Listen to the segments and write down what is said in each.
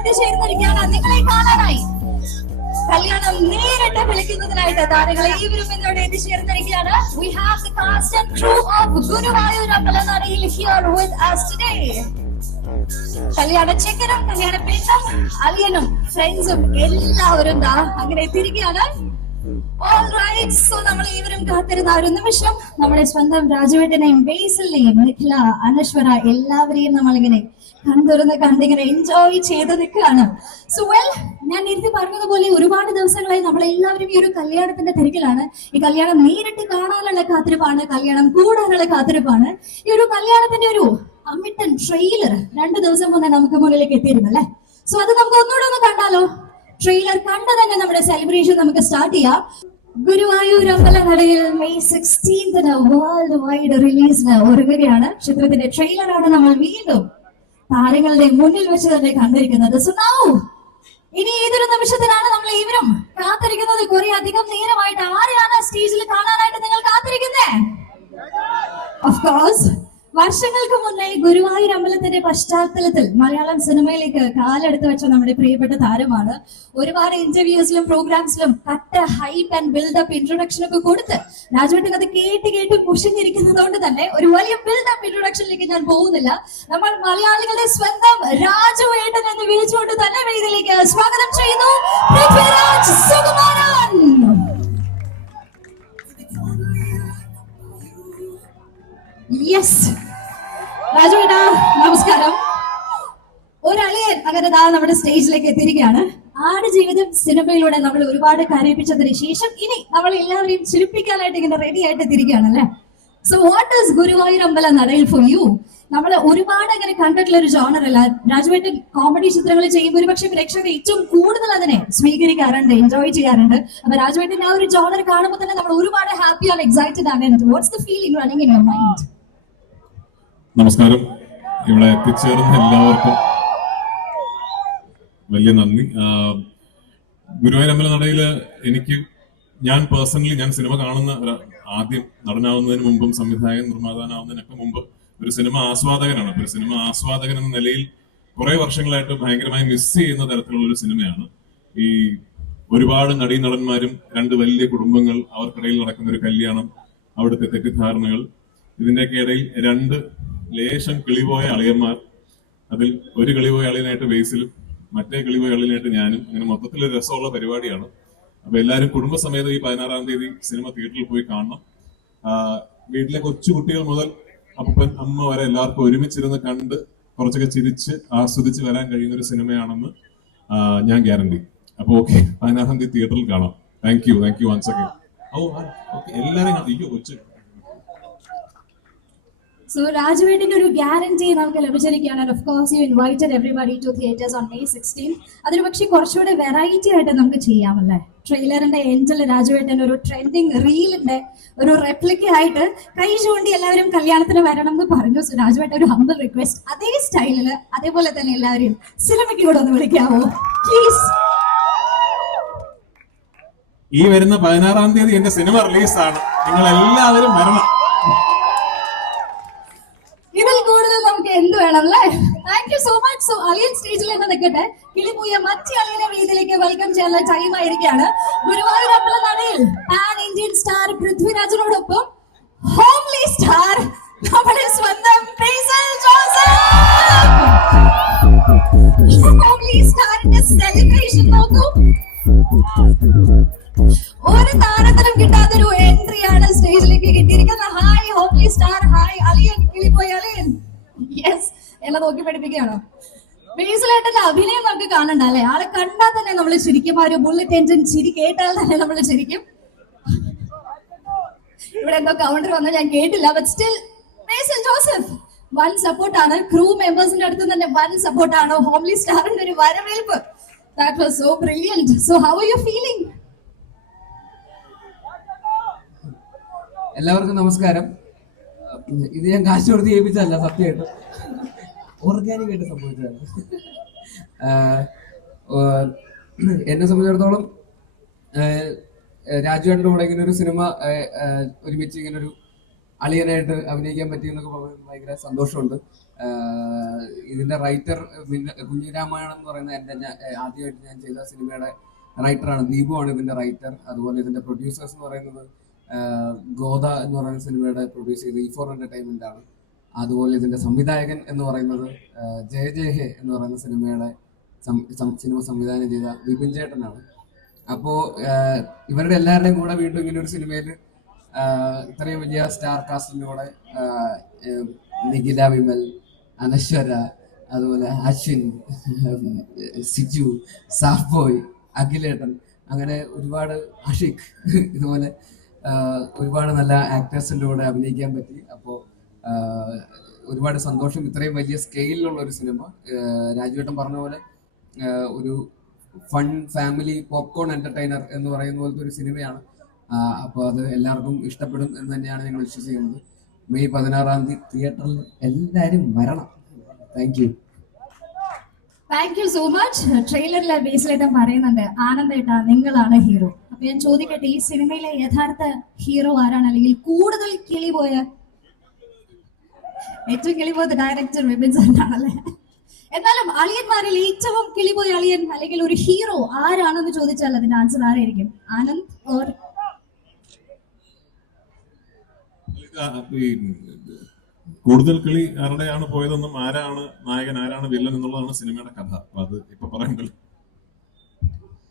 എത്തിച്ചേർന്നിരിക്കുകയാണ് നിങ്ങളെ കാണാനായി. കല്യാണം നേരിട്ട് വിളിക്കുന്നതിനായിട്ട് താരങ്ങളെ ഇവരും എന്നോട് എത്തിച്ചേർന്നിരിക്കുകയാണ് we have the cast and crew of Guruvayoor അമ്പലനടയിൽ here with us today. കല്യാണ ചെക്കനും കല്യാണ പെണ്ണും അലിയനും ഫ്രണ്ട്സും എല്ലാവരും അങ്ങനെ എത്തിയിരിക്കുകയാണ് നമ്മൾ ഇവരും കാത്തിരുന്ന ഒരു നിമിഷം നമ്മുടെ സ്വന്തം രാജുവേട്ടനെയും ബേസിലിനെയും നിഖില അനശ്വര എല്ലാവരെയും നമ്മളിങ്ങനെ കണ്ടുറന്ന് കണ്ടിങ്ങനെ എൻജോയ് ചെയ്ത് നിൽക്കുകയാണ്. സോ വെൽ ഞാൻ നേരത്തെ പറഞ്ഞതുപോലെ ഒരുപാട് ദിവസങ്ങളായി നമ്മൾ എല്ലാവരും ഈ ഒരു കല്യാണത്തിന്റെ തിരക്കിലാണ്. ഈ കല്യാണം നേരിട്ട് കാണാനുള്ള കാത്തിരിപ്പാണ് കല്യാണം കൂടാനുള്ള കാത്തിരിപ്പാണ്. ഈ ഒരു കല്യാണത്തിന്റെ ഒരു അമിട്ടൻ ട്രെയിലർ രണ്ടു ദിവസം മുന്നേ നമുക്ക് മുന്നിലേക്ക് എത്തിയിരുന്നല്ലേ സോ അത് നമുക്ക് ഒന്നുകൂടെ ഒന്ന് കണ്ടാലോ? ട്രെയിലർ കണ്ട തന്നെ നമ്മുടെ സെലിബ്രേഷൻ നമുക്ക് സ്റ്റാർട്ട് ചെയ്യാം. ഗുരുവായൂർ അമ്പലനടയിൽ മെയ് സിക്സ്റ്റീൻത്തിന് വേൾഡ് വൈഡ് റിലീസിന് ഒരുങ്ങുകയാണ്. ചിത്രത്തിന്റെ ട്രെയിലറാണ് നമ്മൾ വീണ്ടും താരങ്ങളുടെ മുന്നിൽ വെച്ച് തന്നെ കണ്ടിരിക്കുന്നത്. സുനാവു ഇനി ഏതൊരു നിമിഷത്തിനാണ് നമ്മൾ ഇവരും കാത്തിരിക്കുന്നത്? കുറെ അധികം നേരമായിട്ട് ആരെയാണ് സ്റ്റേജിൽ കാണാനായിട്ട് നിങ്ങൾ കാത്തിരിക്കുന്നേ? ഓഫ് കോഴ്സ് വർഷങ്ങൾക്ക് മുന്നേ ഗുരുവായൂർ അമ്പലത്തിന്റെ പശ്ചാത്തലത്തിൽ മലയാളം സിനിമയിലേക്ക് കാലെടുത്ത് വെച്ച നമ്മുടെ പ്രിയപ്പെട്ട താരമാണ്. ഒരുപാട് ഇന്റർവ്യൂസിലും പ്രോഗ്രാംസിലും കട്ട ഹൈപ്പ് ആൻഡ് ബിൽഡപ്പ് ഇൻട്രൊഡക്ഷൻ ഒക്കെ കൊടുത്ത് രാജുവേട്ടൻ അത് കേട്ട് കേട്ട് കുഷിഞ്ഞിരിക്കുന്നത് കൊണ്ട് തന്നെ ഒരു വലിയ ബിൽഡപ്പ് ഇൻട്രൊഡക്ഷനിലേക്ക് ഞാൻ പോകുന്നില്ല. നമ്മൾ മലയാളികളുടെ സ്വന്തം രാജുവേട്ടൻ എന്ന് വിളിച്ചുകൊണ്ട് തന്നെ വേദിയിലേക്ക് സ്വാഗതം ചെയ്യുന്നു. പൃഥ്വിരാജ് സുകുമാരൻ! യെസ് രാജുവേട്ടാ നമസ്കാരം. ഒരളിയൻ അങ്ങനെ ദാ നമ്മുടെ സ്റ്റേജിലേക്ക് എത്തിയിരിക്കുകയാണ്. ആട് ജീവിതം സിനിമയിലൂടെ നമ്മൾ ഒരുപാട് കരയിപ്പിച്ചതിന് ശേഷം ഇനി നമ്മൾ എല്ലാവരെയും ചിരിപ്പിക്കാനായിട്ട് ഇങ്ങനെ റെഡി ആയിട്ട് എത്തിയിരിക്കുകയാണല്ലേ സോ വാട്ട് ഈസ് ഗുരുവായൂർ അമ്പല നടയിൽ ഫോർ യു നമ്മൾ ഒരുപാട് അങ്ങനെ കണ്ടിട്ടുള്ള ഒരു ജോണർ അല്ല. രാജുവേട്ടൻ കോമഡി ചിത്രങ്ങൾ ചെയ്യുമ്പോൾ ഒരുപക്ഷെ പ്രേക്ഷകർ ഏറ്റവും കൂടുതൽ അതിനെ സ്വീകരിക്കാറുണ്ട് എൻജോയ് ചെയ്യാറുണ്ട്. അപ്പൊ രാജുവേട്ടന്റെ ആ ഒരു ജോണർ കാണുമ്പോൾ തന്നെ നമ്മൾ ഒരുപാട് ഹാപ്പി ആണ് എക്സൈറ്റഡ് ആണ്. What's the feeling running in your mind നമസ്കാരം. ഇവിടെ എത്തിച്ചേർന്ന എല്ലാവർക്കും വലിയ നന്ദി. അമ്പല നടയിൽ എനിക്ക് ഞാൻ പേഴ്സണലി ഞാൻ സിനിമ കാണുന്ന ആദ്യം നടനാവുന്നതിന് മുമ്പും സംവിധായകൻ നിർമ്മാതാനാവുന്നതിനൊക്കെ മുമ്പ് ഒരു സിനിമ ആസ്വാദകനാണ്. ഒരു സിനിമ ആസ്വാദകൻ എന്ന നിലയിൽ കുറെ വർഷങ്ങളായിട്ട് ഭയങ്കരമായി മിസ് ചെയ്യുന്ന തരത്തിലുള്ള ഒരു സിനിമയാണ്. ഈ ഒരുപാട് നടീ നടന്മാരും രണ്ട് വലിയ കുടുംബങ്ങൾ അവർക്കിടയിൽ നടക്കുന്ന ഒരു കല്യാണം അവിടുത്തെ തെറ്റിദ്ധാരണകൾ ഇതിന്റെയൊക്കെ ഇടയിൽ രണ്ട് ലേശം കിളിപോയ അളിയന്മാർ അതിൽ ഒരു കിളിപോയ അളിയനായിട്ട് ബേസിലും മറ്റേ കിളിപോയ അളിയനായിട്ട് ഞാനും അങ്ങനെ മൊത്തത്തിൽ രസമുള്ള പരിപാടിയാണ്. അപ്പൊ എല്ലാവരും കുടുംബസമേതം ഈ പതിനാറാം തീയതി സിനിമ തിയേറ്ററിൽ പോയി കാണണം. വീട്ടിലെ കൊച്ചു കുട്ടികൾ മുതൽ അപ്പൻ അമ്മ വരെ എല്ലാവർക്കും ഒരുമിച്ചിരുന്ന് കണ്ട് കുറച്ചൊക്കെ ചിരിച്ച് ആസ്വദിച്ച് വരാൻ കഴിയുന്ന ഒരു സിനിമയാണെന്ന് ഞാൻ ഗ്യാരണ്ടി. അപ്പൊ ഓക്കെ പതിനാറാം തീയതി തിയേറ്ററിൽ കാണാം. Thank you thank you once oh okay എല്ലാവരെയും കാണാം. അയ്യോ കൊച്ചു. സോ രാജുവേട്ടിന്റെ ഒരു ഗ്യാരണ്ടി നമുക്ക് ലഭിച്ചിരിക്കുകയാണ്. Of course you invited everybody to theatres on May sixteen അതിന് പക്ഷേ കുറച്ചുകൂടെ വെറൈറ്റി ആയിട്ട് നമുക്ക് ചെയ്യാമല്ലേ? ട്രെയിലറിന്റെ എൻഡിൽ രാജുവേട്ടന്റെ ഒരു ട്രെൻഡിങ് റീലിന്റെ ഒരു റെപ്ലിക്ക ആയിട്ട് കൈ ചൂണ്ടി എല്ലാവരും കല്യാണത്തിന് വരണം എന്ന് പറഞ്ഞു. സോ രാജുവേട്ടൻ ഒരു ഹമ്പിൾ റിക്വസ്റ്റ് അതേ സ്റ്റൈലിൽ അതേപോലെ തന്നെ എല്ലാവരും സിനിമയ്ക്ക് കൂടെ ഒന്ന് വിളിക്കാമോ? പ്ലീസ് ഈ വരുന്ന പതിനാറാം തീയതി എന്റെ സിനിമ റിലീസാണ് നിങ്ങൾ എല്ലാവരും വരണം ഇതിൽ കൂടുതൽ എന്ത് താങ്ക് സോ മച്ച് സോ അലിയൻ സ്റ്റേജിൽ തന്നെ നിൽക്കട്ടെ. മറ്റു അലിയനെ വേദിയിലേക്ക് വെൽക്കം ചെയ്യാനുള്ള ടൈം ആയിരിക്കുകയാണ്. ഗുരുവായൂർ അമ്പല നടയിൽ പാൻ ഇന്ത്യൻ സ്റ്റാർ പൃഥ്വിരാജിനോടൊപ്പം ഹോംലി സ്റ്റാർ നമ്മുടെ സ്വന്തം ഹോംലി സ്റ്റാറിന്റെ സെലിബ്രേഷൻ നോക്കൂ. ഒരു താരത്തിനും കിട്ടാത്ത ഒരു എൻട്രിയാണ് സ്റ്റേജിലേക്ക് കിട്ടിയിരിക്കുന്നത്. ഹായ് ഹോംലി സ്റ്റാർ ഹായ് അലിയൻ കിളിപ്പോയി അലിയൻ യെസ് എല്ലാം നോക്കി പഠിപ്പിക്കുകയാണോ? ബേസിലായിട്ടല്ല അഭിനയം നമുക്ക് കാണണ്ട അല്ലെ? ആളെ കണ്ടാൽ തന്നെ നമ്മൾ ചിരിക്കും. ആ ഒരു ബുള്ളറ്റ് എൻജിൻ ചിരി കേട്ടാൽ തന്നെ നമ്മൾ ചിരിക്കും. ഇവിടെ എന്തോ കൗണ്ടർ വന്നാൽ ഞാൻ കേട്ടില്ല. But still Basil Joseph one ആണ്. ക്രൂ മെമ്പേഴ്സിന്റെ അടുത്ത് തന്നെ വൺ സപ്പോർട്ടാണ് ഹോംലി സ്റ്റാറിന്റെ ഒരു വരവേൽപ്പ്. That was so brilliant so how are you feeling എല്ലാവർക്കും നമസ്കാരം. ഇത് ഞാൻ കാശ് കൊടുത്ത് ഏൽപ്പിച്ചല്ല സത്യമായിട്ട്. ഓർഗാനിക് ആയിട്ട് സംഭവിച്ചതാണ്. എന്നെ സംബന്ധിച്ചിടത്തോളം രാജുവേട്ടന്റെ കൂടെ ഇങ്ങനെ ഒരു സിനിമ ഒരുമിച്ച് ഇങ്ങനെ ഒരു അളിയനായിട്ട് അഭിനയിക്കാൻ പറ്റിയെന്നൊക്കെ പറയുന്നത് ഭയങ്കര സന്തോഷമുണ്ട്. ഇതിന്റെ റൈറ്റർ കുഞ്ഞിരാമായണം എന്ന് പറയുന്ന എന്റെ ആദ്യമായിട്ട് ഞാൻ ചെയ്ത സിനിമയുടെ റൈറ്ററാണ് ദീപു ആണ് ഇതിന്റെ റൈറ്റർ അതുപോലെ ഇതിന്റെ പ്രൊഡ്യൂസേഴ്സ് എന്ന് പറയുന്നത് ഗോദ എന്ന് പറയുന്ന സിനിമയുടെ പ്രൊഡ്യൂസ് ചെയ്ത് ഇ ഫോർ എന്റർടൈൻമെന്റ് ആണ്. അതുപോലെ ഇതിന്റെ സംവിധായകൻ എന്ന് പറയുന്നത് ജയ ജയ ഹെ എന്ന് പറയുന്ന സിനിമയുടെ സിനിമ സംവിധാനം ചെയ്ത വിപിൻ ചേട്ടനാണ്. അപ്പോ ഇവരുടെ എല്ലാവരുടെയും കൂടെ വീണ്ടും ഇങ്ങനെ ഒരു സിനിമയിൽ ഇത്രയും വലിയ സ്റ്റാർ കാസ്റ്റിന്റെ കൂടെ നിഖില വിമൽ അനശ്വര അതുപോലെ അശ്വിൻ സിജു സാഫ് ബോയ് അഖിലേട്ടൻ അങ്ങനെ ഒരുപാട് അഷിഖ് ഇതുപോലെ ഒരുപാട് നല്ല ആക്ടേഴ്സിന്റെ കൂടെ അഭിനയിക്കാൻ പറ്റി. അപ്പോൾ ഒരുപാട് സന്തോഷം. ഇത്രയും വലിയ സ്കെയിലുള്ള ഒരു സിനിമ രാജുവേട്ടൻ പറഞ്ഞ പോലെ ഒരു ഫൺ ഫാമിലി പോപ്കോൺ എന്റർടൈനർ എന്ന് പറയുന്ന പോലത്തെ ഒരു സിനിമയാണ് അപ്പോൾ അത് എല്ലാവർക്കും ഇഷ്ടപ്പെടും എന്ന് തന്നെയാണ് ഞങ്ങൾ വിശ്വസിക്കുന്നത്. മെയ് പതിനാറാം തീയതി തിയേറ്ററിൽ എല്ലാവരും വരണം. Thank you thank you so much ട്രെയിലറിലെ ബേസിലേട്ടൻ പറയുന്നുണ്ട് ആനന്ദേട്ടാ നിങ്ങളാണ് ഹീറോ ഞാൻ ചോദിക്കട്ടെ ഈ സിനിമയിലെ യഥാർത്ഥ ഹീറോ ആരാണ്? അല്ലെങ്കിൽ കൂടുതൽ കിളി പോയ ഏറ്റവും കിളി പോയത് ഡയറക്ടർ വിപിൻ സാറിനാണല്ലേ? എന്നാലും അളിയന്മാരിൽ ഏറ്റവും കിളി പോയ അളിയൻ അല്ലെങ്കിൽ ഒരു ഹീറോ ആരാണെന്ന് ചോദിച്ചാൽ അതിന്റെ ആൻസർ ആരായിരിക്കും? ആനന്ദ് ഓർ കൂടുതൽ കിളി ആരുടെയാണ് പോയതെന്നും ആരാണ് നായകൻ ആരാണ് വില്ലൻ എന്നുള്ളതാണ് സിനിമയുടെ കഥ. അപ്പൊ അത് ഇപ്പൊ പറയണ്ടല്ലോ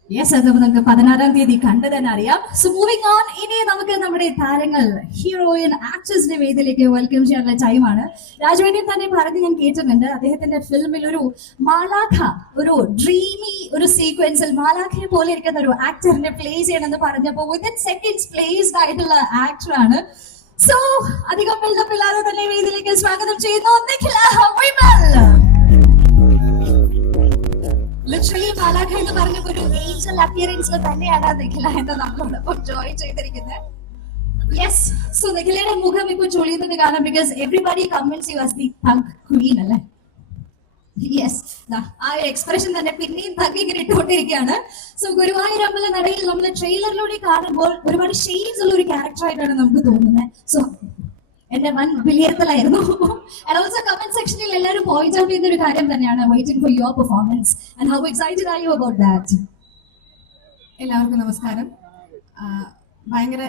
യെസ് അത് നമുക്ക് പതിനാറാം തീയതി കണ്ടു തന്നെ അറിയാം. സോ മൂവിംഗ് ഓൺ ഇനി നമുക്ക് നമ്മുടെ താരങ്ങൾ ഹീറോയിൻ ആക്ടേഴ്സിന്റെ വേദിയിലേക്ക് വെൽക്കം ചെയ്യാനുള്ള ടൈമാണ് രാജവേണ്ടി തന്നെ പറഞ്ഞ് ഞാൻ കേട്ടിട്ടുണ്ട്. അദ്ദേഹത്തിന്റെ ഫിലിമിൽ ഒരു മാലാഖ ഒരു ഡ്രീമി ഒരു സീക്വൻസിൽ മാലാഖയെ പോലെ ഇരിക്കുന്ന ഒരു ആക്ടറിനെ പ്ലേ ചെയ്യണമെന്ന് പറഞ്ഞപ്പോൾ വിത്തിൻ സെക്കൻഡ്സ് പ്ലേസ്ഡ് ആയിട്ടുള്ള ആക്ടറാണ് സോ അധികം ബിൽഡപ്പ് ഇല്ലാതെ തന്നെ വേദിയിലേക്ക് സ്വാഗതം ചെയ്യുന്നു. നിഖില ലിറ്ററലി മാലാഖ എന്ന് പറഞ്ഞ ഒരു ഏഞ്ചൽ അപ്പിയറൻസിൽ തന്നെയാണ് നിഖില എന്ന് നമ്മളോടൊപ്പം ജോയിൻ ചെയ്തിരിക്കുന്നത്. യെസ് സോ നിഖിലയുടെ മുഖം ഇപ്പൊ ചൊളിയുന്നത് കാണാം because everybody comments you as the thank queen അല്ലേ? യെസ് ആ ഒരു എക്സ്പ്രഷൻ തന്നെ പിന്നെയും തങ്ങി ഇങ്ങനെ ഇട്ടുകൊണ്ടിരിക്കുകയാണ്. സോ ഗുരുവായൂർ അമ്പല നടയിൽ നമ്മൾ ട്രെയിലറിലൂടെ കാണുമ്പോൾ ഒരുപാട് ഷെയ്ഡ്സ് ഉള്ള ഒരു ക്യാരക്ടർ ആയിട്ടാണ് നമുക്ക് തോന്നുന്നത്. സോ എന്റെ വൻ വിലയിരുത്തലായിരുന്നു. ആൻഡ് കമന്റ് സെക്ഷനിൽ എല്ലാവരും പോയിന്റ് ഔട്ട് ചെയ്യുന്ന ഒരു കാര്യം തന്നെയാണ് waiting for your performance and how excited are you about that എല്ലാവർക്കും നമസ്കാരം. ഭയങ്കര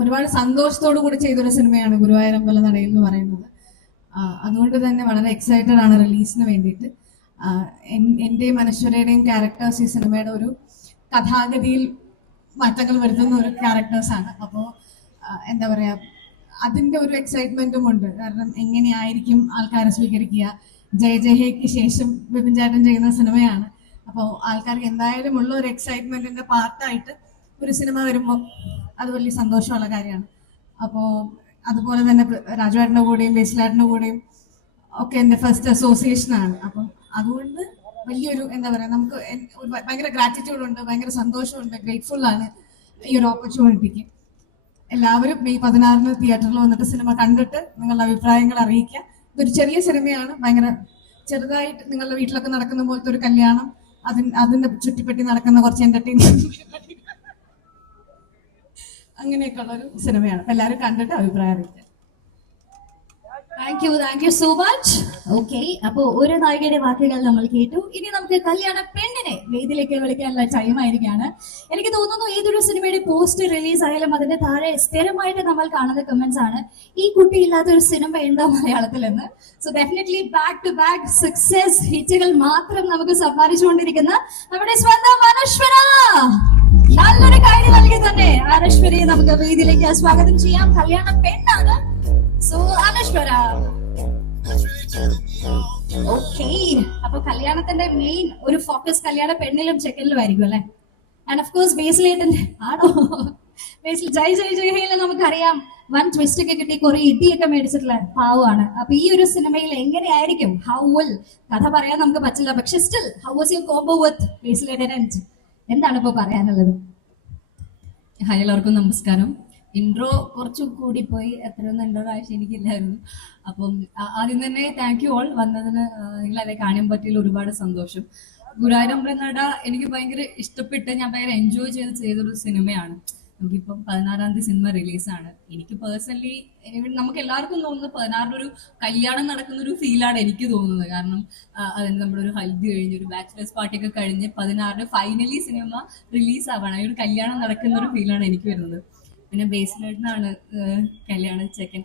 ഒരുപാട് സന്തോഷത്തോടു കൂടി ചെയ്തൊരു സിനിമയാണ് ഗുരുവായൂരമ്പല നടയിൽ എന്ന് പറയുന്നത്. അതുകൊണ്ട് തന്നെ വളരെ എക്സൈറ്റഡ് ആണ് റിലീസിന് വേണ്ടിയിട്ട്. എന്റെയും അനശ്വരയുടെയും ക്യാരക്ടേഴ്സ് ഈ സിനിമയുടെ ഒരു കഥാഗതിയിൽ മാറ്റങ്ങൾ വരുത്തുന്ന ഒരു ക്യാരക്ടേഴ്സാണ് അപ്പോൾ എന്താ പറയുക അതിന്റെ ഒരു എക്സൈറ്റ്മെന്റും ഉണ്ട്. കാരണം എങ്ങനെയായിരിക്കും ആൾക്കാരെ സ്വീകരിക്കുക? ജയ ജയഹയ്ക്ക് ശേഷം വിപിൻ ചേട്ടൻ ചെയ്യുന്ന സിനിമയാണ്. അപ്പോൾ ആൾക്കാർക്ക് എന്തായാലും ഉള്ള ഒരു എക്സൈറ്റ്മെന്റിന്റെ പാർട്ടായിട്ട് ഒരു സിനിമ വരുമ്പോൾ അത് വലിയ സന്തോഷമുള്ള കാര്യമാണ്. അപ്പോൾ അതുപോലെ തന്നെ രാജുവേട്ടന്റെ കൂടെയും ബേസിലാട്ടിന്റെ കൂടെയും ഒക്കെ എന്റെ ഫസ്റ്റ് അസോസിയേഷൻ ആണ്. അപ്പം അതുകൊണ്ട് വലിയൊരു എന്താ പറയുക നമുക്ക് ഭയങ്കര ഗ്രാറ്റിറ്റ്യൂഡ് ഉണ്ട് ഭയങ്കര സന്തോഷമുണ്ട് ഗ്രേറ്റ്ഫുൾ ആണ് ഈ ഒരു ഓപ്പർച്യൂണിറ്റിക്ക് എല്ലാവരും മെയ് പതിനാറിന് തിയേറ്ററിൽ വന്നിട്ട് സിനിമ കണ്ടിട്ട് നിങ്ങളുടെ അഭിപ്രായങ്ങൾ അറിയിക്കുക. ഇതൊരു ചെറിയ സിനിമയാണ്. ഭയങ്കര ചെറുതായിട്ട് നിങ്ങളുടെ വീട്ടിലൊക്കെ നടക്കുന്ന പോലത്തെ ഒരു കല്യാണം. അതിന് അതിന്റെ ചുറ്റിപ്പറ്റി നടക്കുന്ന കുറച്ച് എന്റർടൈൻമെന്റ് അങ്ങനെയൊക്കെ ഉള്ള ഒരു സിനിമയാണ് എല്ലാവരും കണ്ടിട്ട് അഭിപ്രായം അറിയിക്കുക. Thank you thank you so much okay അപ്പോ ഒരു നായികയുടെ വാക്കുകൾ നമ്മൾ കേട്ടു. ഇനി നമുക്ക് കല്യാണ പെണ്ണിനെ വേദിയിലേക്ക് വിളിക്കാനുള്ള ടൈം ആയിരിക്കാണ് എനിക്ക് തോന്നുന്നു ഏതൊരു സിനിമയുടെ പോസ്റ്റ് റിലീസ് ആയാലും അതിന്റെ താഴെ സ്ഥിരമായിട്ട് നമ്മൾ കാണുന്ന കമന്റ്സ് ആണ്. ഈ കുട്ടി ഇല്ലാത്ത ഒരു സിനിമ ഉണ്ടോ മലയാളത്തിൽ എന്ന്. So definitely back to back success ഹിറ്റുകൾ മാത്രം നമുക്ക് സമ്മാനിച്ചുകൊണ്ടിരിക്കുന്ന നമ്മുടെ സ്വന്തം അനശ്വര നല്ലൊരു കാര്യം നൽകി തന്നെ. അനശ്വരയെ നമുക്ക് വേദിയിലേക്ക് സ്വാഗതം ചെയ്യാം. കല്യാണ പെണ്ണാണ്. സോ അനശ്വര. ഓക്കെ അപ്പൊ കല്യാണത്തിന്റെ മെയിൻ ഒരു ഫോക്കസ് കല്യാണ പെണ്ണിലും ചെക്കനിലും ആയിരിക്കും അല്ലെ? ആൻഡ് ഓഫ് കോഴ്സ് ബേസിലേട്ടന്റെ ആണോ? ബേസിൽ ജയ് ജയ് ജയ് ഹേല നമുക്കറിയാം. വൺ ട്വിസ്റ്റ് ഒക്കെ കിട്ടി. കുറെ ഇടിയൊക്കെ മേടിച്ചിട്ടുള്ള പാവമാണ് അപ്പൊ ഈ ഒരു സിനിമയിൽ എങ്ങനെയായിരിക്കും? ഹൗ വിൽ കഥ പറയാൻ നമുക്ക് പറ്റില്ല. പക്ഷെ still how was you combo with ബേസിലേട്ടൻ എന്താണ് ഇപ്പോ പറയാനുള്ളത്? ഹായ് എല്ലാവർക്കും നമസ്കാരം. ഇൻട്രോ കുറച്ചു കൂടി പോയി. എത്രയൊന്നും ഇൻട്രോ ആവശ്യം എനിക്കില്ലായിരുന്നു. അപ്പം ആദ്യം തന്നെ താങ്ക് യു ഓൾ വന്നതിന് നിങ്ങളെ കാണാൻ പറ്റിയതിൽ ഒരുപാട് സന്തോഷം. ഗുരുവായൂരമ്പല നട എനിക്ക് ഭയങ്കര ഇഷ്ടപ്പെട്ട് ഞാൻ ഭയങ്കര എൻജോയ് ചെയ്ത് ചെയ്തൊരു സിനിമയാണ്. നമുക്കിപ്പം പതിനാറാം തീയതി സിനിമ റിലീസാണ് എനിക്ക് പേഴ്സണലി നമുക്ക് എല്ലാവർക്കും തോന്നുന്നത് പതിനാറിന് ഒരു കല്യാണം നടക്കുന്ന ഒരു ഫീലാണ് എനിക്ക് തോന്നുന്നത്. കാരണം അതിന് അതിന് ഒരു ഹൽദി കഴിഞ്ഞ് ഒരു ബാച്ചിലേഴ്സ് പാർട്ടിയൊക്കെ കഴിഞ്ഞ് പതിനാറിന് ഫൈനലി സിനിമ റിലീസ് ആവാണ്. ഒരു കല്യാണം നടക്കുന്ന ഒരു ഫീലാണ് എനിക്ക് വരുന്നത്. പിന്നെ ബേസിലായിട്ടാണ് കല്യാണ ചെക്കൻ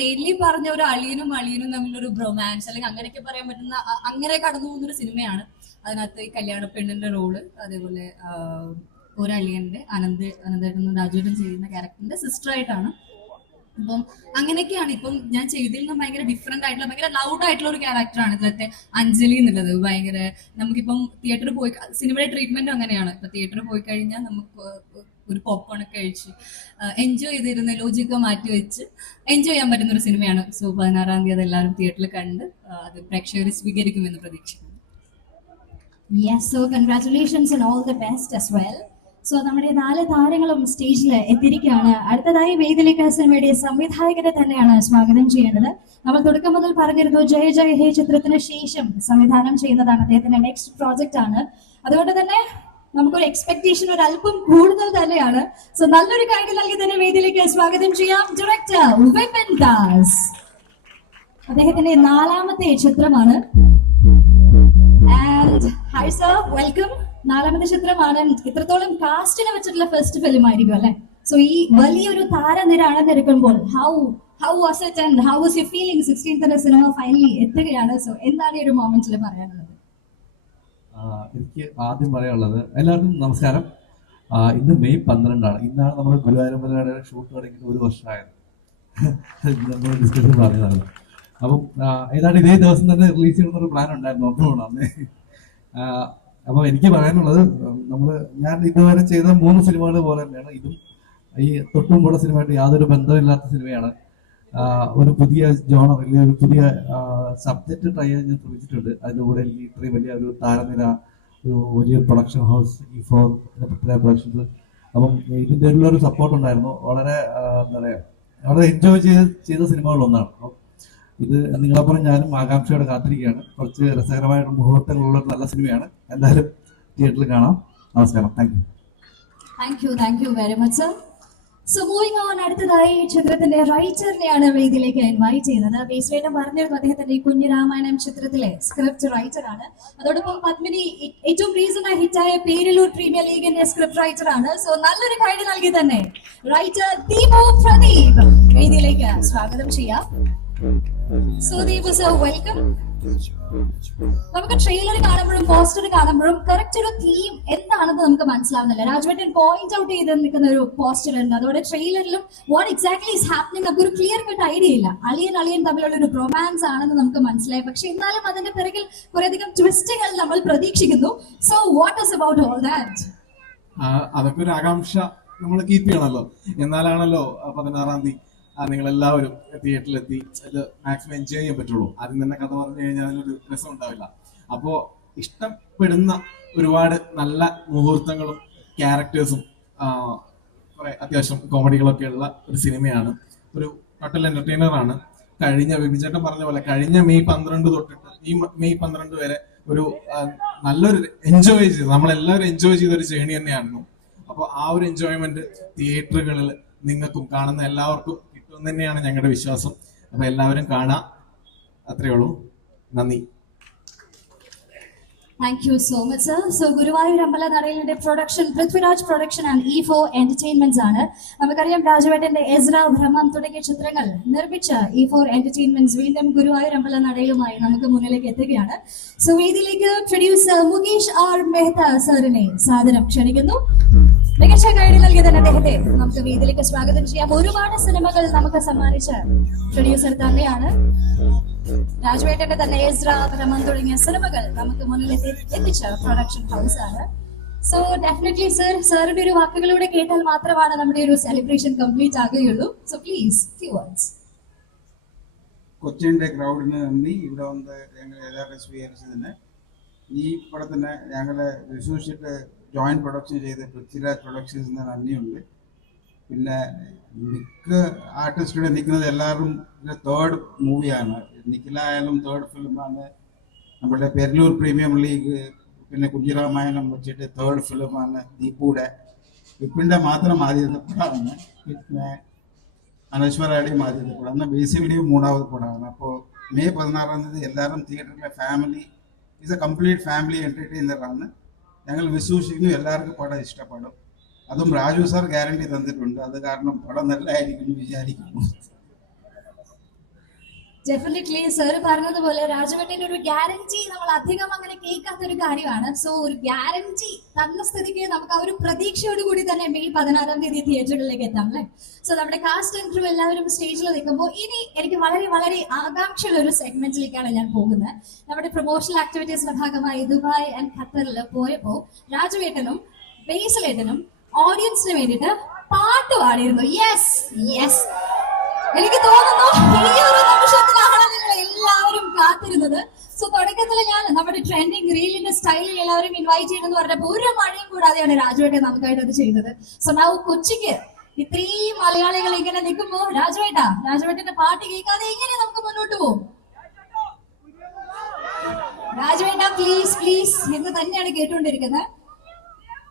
മെയിൻലി പറഞ്ഞ ഒരു അളിയനും അളിയനും തമ്മിലൊരു ബ്രൊമാൻസ് അല്ലെങ്കിൽ അങ്ങനെയൊക്കെ പറയാൻ പറ്റുന്ന അങ്ങനെ കടന്നു പോകുന്ന ഒരു സിനിമയാണ്. അതിനകത്ത് ഈ കല്യാണ പെണ്ണിന്റെ റോൾ അതേപോലെ ആ, ഒരു അളിയന്റെ അനന്ത് അനന്തേട്ടനും രാജുവേട്ടൻ ചെയ്യുന്ന ക്യാരക്ടറിന്റെ സിസ്റ്റർ ആയിട്ടാണ്. അപ്പം അങ്ങനെയൊക്കെയാണ്. ഇപ്പം ഞാൻ ചെയ്തതിൽ നിന്ന് ഭയങ്കര ഡിഫറെന്റ് ആയിട്ടുള്ള ഭയങ്കര ലൗഡ് ആയിട്ടുള്ള ഒരു ക്യാരക്ടറാണ് ഇതിലത്തെ അഞ്ജലി എന്നുള്ളത്. ഭയങ്കര നമുക്കിപ്പം തിയേറ്ററിൽ പോയി സിനിമയുടെ ട്രീറ്റ്മെന്റ് അങ്ങനെയാണ്. ഇപ്പൊ തിയേറ്ററിൽ പോയി കഴിഞ്ഞാൽ നമുക്ക് ഒരു പോപ്കോൺ ഒക്കെ കഴിച്ച് എൻജോയ് ചെയ്തിരുന്ന ലോജിക്ക മാറ്റി വെച്ച് എൻജോയ് ചെയ്യാൻ പറ്റുന്ന ഒരു സിനിമയാണ് സോ പതിനാറാം തീയതി എല്ലാവരും തിയേറ്ററിൽ കണ്ട് അത് പ്രേക്ഷകർ സ്വീകരിക്കുമെന്ന് പ്രതീക്ഷിക്കുന്നു. Yes so congratulations and all the best as well so നമ്മുടെ നാല് താരങ്ങളും സ്റ്റേജിൽ എത്തിയിരിക്കുകയാണ്. അടുത്തതായി വേദിയിലേക്ക് സിനിമയുടെ സംവിധായകരെ തന്നെയാണ് സ്വാഗതം ചെയ്യേണ്ടത്. നമ്മൾ തുടക്കം മുതൽ പറഞ്ഞിരുന്നു ജയ ജയ ഹേ ചിത്രത്തിന് ശേഷം സംവിധാനം ചെയ്യുന്നതാണ് അദ്ദേഹത്തിന്റെ നെക്സ്റ്റ് പ്രോജക്റ്റ് ആണ്. അതുകൊണ്ട് തന്നെ നമുക്കൊരു എക്സ്പെക്ടേഷൻ ഒരു അല്പം കൂടുതൽ തന്നെയാണ്. സോ നല്ലൊരു കാര്യം നൽകി തന്നെ വേദിയിലേക്ക് സ്വാഗതം ചെയ്യാം. ഡയറക്ടർ വിപിൻ ദാസ്. അദ്ദേഹത്തിന്റെ നാലാമത്തെ ചിത്രമാണ്. ആൻഡ് ഹൈ സർ വെൽക്കം നാലാമത്തെ ചിത്രമാണ്. ഇത്രത്തോളം കാസ്റ്റിനെ വെച്ചിട്ടുള്ള ഫസ്റ്റ് ഫിലിം ആയിരിക്കും അല്ലെ? സോ ഈ വലിയൊരു താരനിര അണഞ്ഞിരിക്കുമ്പോൾ how how was it and how was you feeling sixteen cinema finally എത്തുകയാണ്. സോ എന്താണ് ഈ ഒരു മോമെന്റിൽ പറയാനുള്ളത്? എനിക്ക് ആദ്യം പറയാനുള്ളത് എല്ലാവർക്കും നമസ്കാരം. ഇന്ന് മെയ് പന്ത്രണ്ടാണ്. ഇന്നാണ് നമ്മൾ ഗുരുവായൂരമ്പലയുടെ ഷൂട്ട് തുടങ്ങിയിട്ട് ഒരു വർഷമായത്. നമ്മൾ ഡിസ്കഷൻ പറഞ്ഞതാണ്. അപ്പം ഏതാണ്ട് ഇതേ ദിവസം തന്നെ റിലീസ് ചെയ്യുന്ന ഒരു പ്ലാൻ ഉണ്ടായിരുന്നു. ഓർമ്മ അന്ന്? അപ്പോൾ എനിക്ക് പറയാനുള്ളത് നമ്മൾ ഞാൻ ഇതുവരെ ചെയ്ത മൂന്ന് സിനിമകൾ പോലെ തന്നെയാണ്. ഇതും ഈ തൊട്ടുമുമ്പുള്ള സിനിമയായിട്ട് യാതൊരു ബന്ധമില്ലാത്ത സിനിമയാണ്. ഒരു പുതിയ ജോണർ അല്ലെങ്കിൽ ഒരു പുതിയ സബ്ജക്റ്റ് ട്രൈ ചെയ്യാൻ ഞാൻ ശ്രമിച്ചിട്ടുണ്ട്. അതിലൂടെ എനിക്ക് ഇത്രയും വലിയ ഒരു താരനിര ഒരു വലിയ production house E four productions അപ്പം ഇതിന്റെ ഒരു സപ്പോർട്ട് ഉണ്ടായിരുന്നു. വളരെ എന്താ പറയുക വളരെ എൻജോയ് ചെയ്ത് ചെയ്ത സിനിമകളൊന്നാണ് അപ്പം ഇത് നിങ്ങളെപ്പോലെ ഞാനും ആകാംക്ഷയോടെ കാത്തിരിക്കുകയാണ്. കുറച്ച് രസകരമായിട്ട് മുഹൂർത്തങ്ങളുള്ള നല്ല സിനിമയാണ് എന്തായാലും തിയേറ്ററിൽ കാണാം. നമസ്കാരം. Thank you thank you thank you very much sir so moving on അടുത്തതായി ചിത്രത്തിന്റെ റൈറ്ററിനെയാണ് വേദിയിലേക്ക് ഇൻവൈറ്റ് ചെയ്യുന്നത് ബേസ്ലേറ്റം പറഞ്ഞിരുന്നു അദ്ദേഹത്തിന്റെ ഈ കുഞ്ഞിരാമായണം ചിത്രത്തിലെ സ്ക്രിപ്റ്റ് റൈറ്റർ ആണ്. അതോടൊപ്പം പത്മിനി ഏറ്റവും റീസൺ ആയി ഹിറ്റായ പേരിലൂർ പ്രീമിയർ ലീഗിന്റെ സ്ക്രിപ്റ്റ് റൈറ്റർ ആണ്. സോ നല്ലൊരു കൈഡ് നൽകി തന്നെ. റൈറ്റർ ദീപു പ്രദീപ് വേദിയിലേക്ക് സ്വാഗതം ചെയ്യാം. സോ ദീപു സർ വെൽക്കം നമുക്ക് ട്രെയിലർ കാണുമ്പോഴും പോസ്റ്റർ കാണുമ്പോഴും കറക്റ്റ് ഒരു തീം എന്താണെന്ന് നമുക്ക് മനസ്സിലാവുന്നില്ല. രാജുവേട്ടൻ പോയിന്റ് ഔട്ട് ചെയ്ത് നിൽക്കുന്ന ഒരു പോസ്റ്റർ ഉണ്ട്. അതോടെ ട്രെയിലറിലും വാട്ട് എക്സാക്ട്ലി ഇസ് ഹാപ്പനിങ് നമുക്ക് ഒരു ക്ലിയർ കട്ട് ഐഡിയ ഇല്ല. അളിയൻ അളിയൻ തമ്മിലുള്ള ഒരു റൊമാൻസ് ആണെന്ന് നമുക്ക് മനസ്സിലായി. പക്ഷെ എന്നാലും അതിന്റെ പിറകിൽ കുറേയധികം ട്വിസ്റ്റുകൾ നമ്മൾ പ്രതീക്ഷിക്കുന്നു. So what is about all that അതൊക്കെ ഒരു ആകാംക്ഷ നമ്മൾ കീപ്പ് ചെയ്യണമല്ലോ എന്നാലാണല്ലോ പതിനാറാം തീയതി. നിങ്ങൾ എല്ലാവരും തിയേറ്ററിലെത്തി അതിൽ മാക്സിമം എൻജോയ് ചെയ്യാൻ പറ്റുള്ളൂ. ആദ്യം തന്നെ കഥ പറഞ്ഞു കഴിഞ്ഞാൽ അതിലൊരു രസം ഉണ്ടാവില്ല. അപ്പോൾ ഇഷ്ടപ്പെടുന്ന ഒരുപാട് നല്ല മുഹൂർത്തങ്ങളും ക്യാരക്ടേഴ്സും കുറെ അത്യാവശ്യം കോമഡികളൊക്കെ ഉള്ള ഒരു സിനിമയാണ് ഒരു ടോട്ടൽ എന്റർടൈനർ ആണ്. കഴിഞ്ഞ വിഭിചേട്ടൻ പറഞ്ഞ പോലെ കഴിഞ്ഞ മെയ് പന്ത്രണ്ട് തൊട്ടിട്ട് ഈ മെയ് പന്ത്രണ്ട് വരെ ഒരു നല്ലൊരു എൻജോയ് ചെയ്ത് നമ്മളെല്ലാവരും എൻജോയ് ചെയ്ത ഒരു ജേണി തന്നെയായിരുന്നു. അപ്പോൾ ആ ഒരു എൻജോയ്മെന്റ് തിയേറ്ററുകളിൽ നിങ്ങൾക്കും കാണുന്ന എല്ലാവർക്കും തന്നെയാണ് ഞങ്ങളുടെ വിശ്വാസം. അപ്പൊ എല്ലാവരും കാണാം. അത്രയേ ഉള്ളൂ. നന്ദി. Thank you so much sir so Guruvayoor അമ്പല നടയിലിന്റെ production Prithviraj production and E four entertainments ആണ്. നമുക്കറിയാം രാജവേട്ടന്റെ എസ്ര ഭ്രമം തുടങ്ങിയ ചിത്രങ്ങൾ നിർമ്മിച്ച ഇ ഫോർ എന്റർടൈൻമെന്റ്സ് വീണ്ടും ഗുരുവായൂർ അമ്പല നടയിലുമായി നമുക്ക് മുന്നിലേക്ക് എത്തുകയാണ്. സോ വേദിയിലേക്ക് പ്രൊഡ്യൂസർ മുകേഷ് ആർ മെഹ്ത സാറിനെ സാദരം ക്ഷണിക്കുന്നു. മികച്ച ഗൈഡ് നൽകിയ തന്നെ അദ്ദേഹത്തെ നമുക്ക് വേദിയിലേക്ക് സ്വാഗതം ചെയ്യാം. ഒരുപാട് സിനിമകൾ നമുക്ക് സമ്മാനിച്ച പ്രൊഡ്യൂസർ തന്നെയാണ്. രാജുവേട്ടന്റെ തന്നെ എസ്ര ഭ്രമം തുടങ്ങിയ സിനിമകൾ നമുക്ക് മുന്നിലെത്തി എത്തിച്ച പ്രൊഡക്ഷൻ ഹൗസ് ആണ്. സോ ഡെഫിനറ്റ്ലി സർ സാറിന്റെ ഒരു വാക്കുകളിലൂടെ കേട്ടാൽ മാത്രമാണ് നമ്മുടെ ഒരു സെലിബ്രേഷൻ കംപ്ലീറ്റ് ആകുകയുള്ളൂ. സോ പ്ലീസ് ഫ്യൂ വേർഡ്സ് കൊച്ചിന്റെ ക്രൗഡിന് നന്ദി. ഇവിടെ വന്ന് ഞങ്ങൾ എല്ലാവരും സ്വീകരിച്ചതിന് ഈ പടത്തിന് ഞങ്ങൾ വിശ്വസിച്ചിട്ട് ജോയിന്റ് പ്രൊഡക്ഷൻ ചെയ്ത് പൃഥ്വിരാജ് പ്രൊഡക്ഷൻസിന് നന്ദിയുണ്ട്. പിന്നെ മിക്ക ആർട്ടിസ്റ്റുടെ നിൽക്കുന്നത് എല്ലാവരും തേർഡ് മൂവിയാണ് നിഖിലായാലും തേർഡ് ഫിലിമാണ് നമ്മുടെ പെരലൂർ പ്രീമിയം ലീഗ് പിന്നെ കുഞ്ഞിരാമായണം വെച്ചിട്ട് തേർഡ് ഫിലിമാണ് ദീപുടെ. വിപിന്റെ മാത്രം ആദ്യത്തെ പടമാണ്. പിന്നെ അനശ്വരയുടെയും ആദ്യത്തെ പടം. എന്നാൽ ബേസിയുടെയും മൂന്നാമത് പടമാണ്. അപ്പോൾ മെയ് പതിനാറാം തീയതി എല്ലാവരും തിയേറ്ററിലെ family is a complete family എന്റർടൈനറാണ് ഞങ്ങൾ വിശ്വസിക്കുന്നു എല്ലാവർക്കും പടം ഇഷ്ടപ്പെടും. അതും രാജു സാർ ഗ്യാരണ്ടി തന്നിട്ടുണ്ട്. അത് കാരണം പടം നല്ലതായിരിക്കും വിചാരിക്കുന്നു. ഡെഫിനറ്റ്ലി സർ പറഞ്ഞതുപോലെ രാജവട്ടിന്റെ ഒരു ഗ്യാരണ്ടി നമ്മൾ അധികം അങ്ങനെ കേൾക്കാത്ത ഒരു കാര്യമാണ്. സോ ഒരു ഗ്യാരണ്ടി തന്ന സ്ഥിതിക്ക് നമുക്ക് ആ ഒരു പ്രതീക്ഷയോട് കൂടി തന്നെ മെയ് പതിനാറാം തീയതി തിയേറ്ററുകളിലേക്ക് എത്താം അല്ലേ? സോ നമ്മുടെ കാസ്റ്റ് ആൻഡ് എല്ലാവരും സ്റ്റേജിൽ നിൽക്കുമ്പോൾ ഇനി എനിക്ക് വളരെ വളരെ ആകാംക്ഷയുള്ള ഒരു സെഗ്മെന്റിലേക്കാണ് ഞാൻ പോകുന്നത്. നമ്മുടെ പ്രൊമോഷണൽ ആക്ടിവിറ്റീസിന്റെ ഭാഗമായി ദുബായ് ആൻഡ് ഖത്തറിൽ പോയപ്പോൾ രാജവേട്ടനും ബേസലേട്ടനും ഓഡിയൻസിന് വേണ്ടിയിട്ട് പാട്ട് പാടിയിരുന്നു. യെസ് യെസ് എനിക്ക് തോന്നുന്നു ഈ ഒരു നിമിഷത്തിലാണ് നിങ്ങൾ എല്ലാവരും കാത്തിരുന്നത്. സോ തുടക്കത്തിൽ ഞാൻ നമ്മുടെ ട്രെൻഡിങ് റീലിന്റെ സ്റ്റൈലിൽ എല്ലാവരും ഇൻവൈറ്റ് ചെയ്യണമെന്ന് പറഞ്ഞപ്പോൾ ഒരു മഴയും കൂടാതെയാണ് രാജുവേട്ടൻ നമുക്കായിട്ട് അത് ചെയ്തത്. സോ നാ കൊച്ചിക്ക് ഇത്രയും മലയാളികൾ ഇങ്ങനെ നിൽക്കുമ്പോ രാജുവേട്ടാ രാജുവേട്ടന്റെ പാട്ട് കേൾക്കാതെ എങ്ങനെ നമുക്ക് മുന്നോട്ട് പോകും രാജുവേട്ട പ്ലീസ് പ്ലീസ് എന്ന് തന്നെയാണ് കേട്ടുകൊണ്ടിരിക്കുന്നത്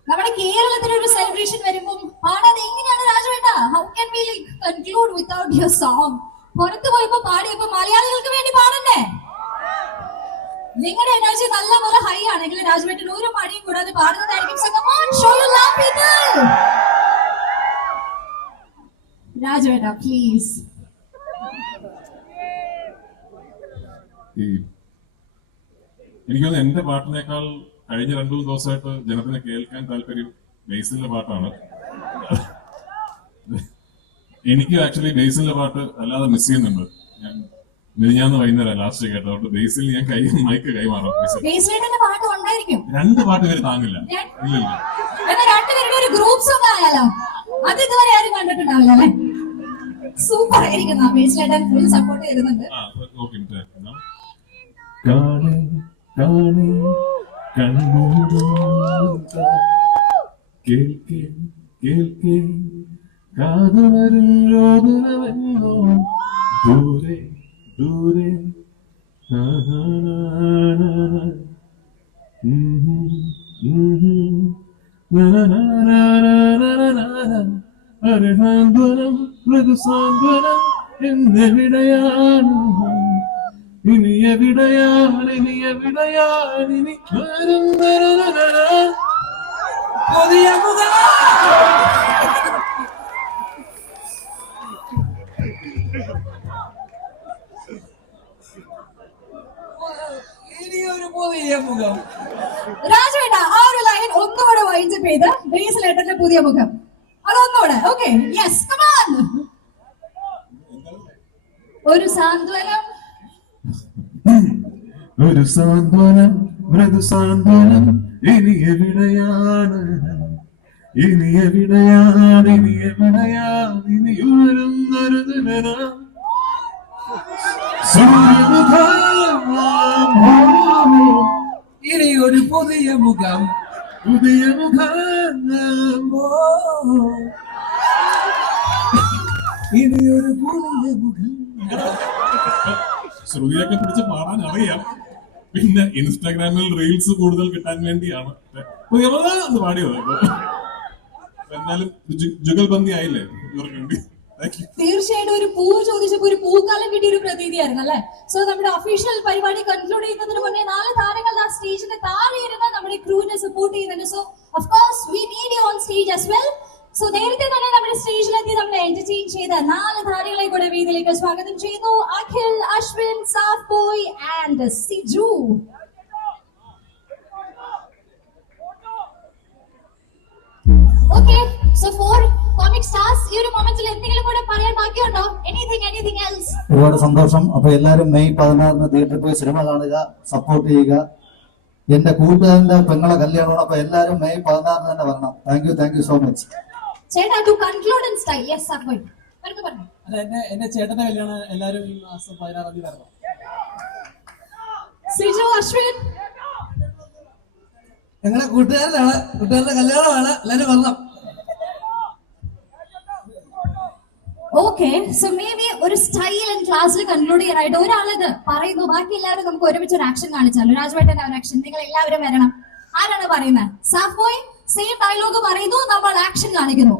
നമ്മുടെ കേരളത്തിൽ ഒരു സെലിബ്രേഷൻ വരുമ്പോൾ പാടാതെ എങ്ങനെയാണ് രാജവേട്ട? How can we conclude without your song പുറത്തു പോയപ്പോ പാടിയപ്പോ മലയാളികൾക്ക് വേണ്ടി പാടണ്ടേ? നിങ്ങളുടെ എനർജി നല്ല പോലെ ഹൈ ആണെങ്കിൽ രാജുവേട്ടൻ ഒരു മടിയും കൂടാതെ പാടുന്നതായിരിക്കും രാജവേട്ട. പ്ലീസ് ഈ എനിക്ക് തോന്നുന്നു എന്റെ പാട്ടിനേക്കാൾ കഴിഞ്ഞ രണ്ടു മൂന്ന് ദിവസമായിട്ട് ജനത്തിന് കേൾക്കാൻ താല്പര്യം ബേസിലിന്റെ പാട്ടാണ്. എനിക്ക് ആക്ച്വലി ബേസിലിന്റെ പാട്ട് അല്ലാതെ മിസ് ചെയ്യുന്നുണ്ട്. ഞാൻ മിനിഞ്ഞാന്ന് വൈകുന്നേരം ലാസ്റ്റ് കേട്ടത് അതുകൊണ്ട് ബേസിൽ ഞാൻ കൈ മൈക്ക് കൈമാറാം. രണ്ട് പാട്ട് ഇവർ താങ്ങില്ല. ഇല്ലല്ല. അത് ഇതുവരെ ആരും കണ്ടിട്ടുണ്ടാവില്ല അല്ലേ? സൂപ്പർ ഫുൾ സപ്പോർട്ട് ചെയ്യുന്നുണ്ട് ആ ഓക്കെ കാണേ കാണേ കണ്ണൂർ കേൾക്കേ കേൾക്കേ കാതുവരും രോദനമെന്നോ ദൂരെ ദൂരെ ആഹാ അരെ സാന്ത്വനം മൃദു എന്നെവിടെയാണ് ഇനി എവിടെയാണ് ഇനി എവിടെയാണ് ഇനി. പുതിയ പുതിയ മുഖം. അതൊന്നുകൂടെ ഒരു സാന്ത്വനം. ഒരു സാന്ത്വനം മൃദു സാന്ത്വനം ഇനി എവിടെയാണ്? ഇനി എവിടെയാണ് ഇനി എവിടെയാണ്? ഇനി ഉയരുന്നൊരു ഇനി ഒരു പുതിയ മുഖം. പുതിയ മുഖം. ഇനി ഒരു പുതിയ മുഖം. ശ്രുതിയൊക്കെ പിടിച്ച് പാടാൻ അറിയാം. പിന്നെ ഇൻസ്റ്റാഗ്രാമിൽ റീൽസ് കൂടുതൽ കിട്ടാൻ വേണ്ടിയാണ്. എന്ന് പാടിയത് എന്നാലും ജുഗൽ ജുഗൽബന്ദി ആയില്ലേ? ഇവർക്ക് വേണ്ടി. തീർച്ചയായിട്ടും ഒരു പൂ ചോദിച്ചപ്പോ ഒരു പൂക്കാലം കിട്ടിയ ഒരു പ്രതീതിയായിരുന്നു അല്ലെ? സോ നമ്മുടെ ഒഫീഷ്യൽ പരിപാടി കൺക്ലൂഡ് ചെയ്യുന്നതിന് മുന്നേ നാല് താരങ്ങൾ ആ സ്റ്റേജിന്റെ താഴെ ഇരുന്ന് നമ്മുടെ ക്രൂവിനെ സപ്പോർട്ട് ചെയ്യുന്നുണ്ട്. So of course we need you on stage as well. സോ നേരത്തെ തന്നെ നമ്മുടെ സ്റ്റേജിലെത്തി നമ്മൾ എന്റർടൈൻ ചെയ്ത നാല് താരങ്ങളെ കൂടെ വീതിയിലേക്ക് സ്വാഗതം ചെയ്യുന്നു. Akhil Ashwin Saaf boy and Siju. Okay so four comic stars ഈ ഒരു മൊമെന്റിൽ എന്തെങ്കിലും കൂടെ പറയാൻ ബാക്കിയുണ്ടോ? എനിത്തിങ് എനിത്തിങ് എൽസ് ഒരുപാട് സന്തോഷം. അപ്പൊ എല്ലാവരും മെയ് പതിനാറിന് തിയേറ്ററിൽ പോയി സിനിമ കാണുക സപ്പോർട്ട് ചെയ്യുക. എന്റെ കൂട്ടുകാരന്റെ പെങ്ങളെ കല്യാണമാണ്. അപ്പൊ എല്ലാവരും മെയ് പതിനാറിന് തന്നെ വരണം. Thank you thank you so much ചേട്ടാ to conclude and style yes sir പോയി പറഞ്ഞു പറഞ്ഞു. അല്ല എന്നെ എന്നെ ചേട്ടന്റെ കല്യാണം എല്ലാവരും ഈ മാസം പതിനാറാം തീയതി വരണം സിജു അശ്വിൻ. ഞങ്ങളെ കൂട്ടുകാരനാണ്. കൂട്ടുകാരുടെ കല്യാണമാണ്. എല്ലാവരും വരണം. ഓക്കെ സോ മേ ബി ഒരു സ്റ്റൈൽ ആൻഡ് ക്ലാസ്സിൽ കൺക്ലൂഡ് ചെയ്യാനായിട്ട് ഒരാളത് പറയുന്നു. ബാക്കി എല്ലാവരും നമുക്ക് ഒരുമിച്ച് ഒരു ആക്ഷൻ കാണിച്ചാലോ. രാജുവേട്ടൻ ഒരു ആക്ഷൻ നിങ്ങൾ എല്ലാവരും വരണം. ആരാണ് പറയുന്നത്? സാഫോയ് സെയിം ഡയലോഗ് പറയുന്നു. നമ്മൾ ആക്ഷൻ കാണിക്കുന്നു.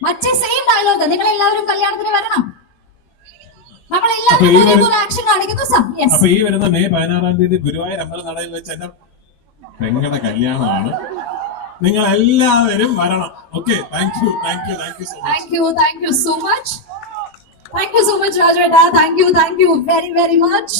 മറ്റേ സെയിം ഡയലോഗ് നിങ്ങൾ എല്ലാവരും കല്യാണത്തിന് വരണം. നമ്മൾ എല്ലാവരും ആക്ഷൻ കാണിക്കുന്നു സം അപ്പൊ ഈ വരുന്ന മെയ് പതിനാറാം തീയതി ഗുരുവായൂർ അമ്പല നടയിൽ വെച്ച് എന്റെ പെങ്ങളുടെ കല്യാണമാണ്. നിങ്ങൾ എല്ലാവരും വരണം. Okay thank you thank you thank you so much Thank you, thank you so much. Thank you so much, Rajveda. Thank you, thank very very much.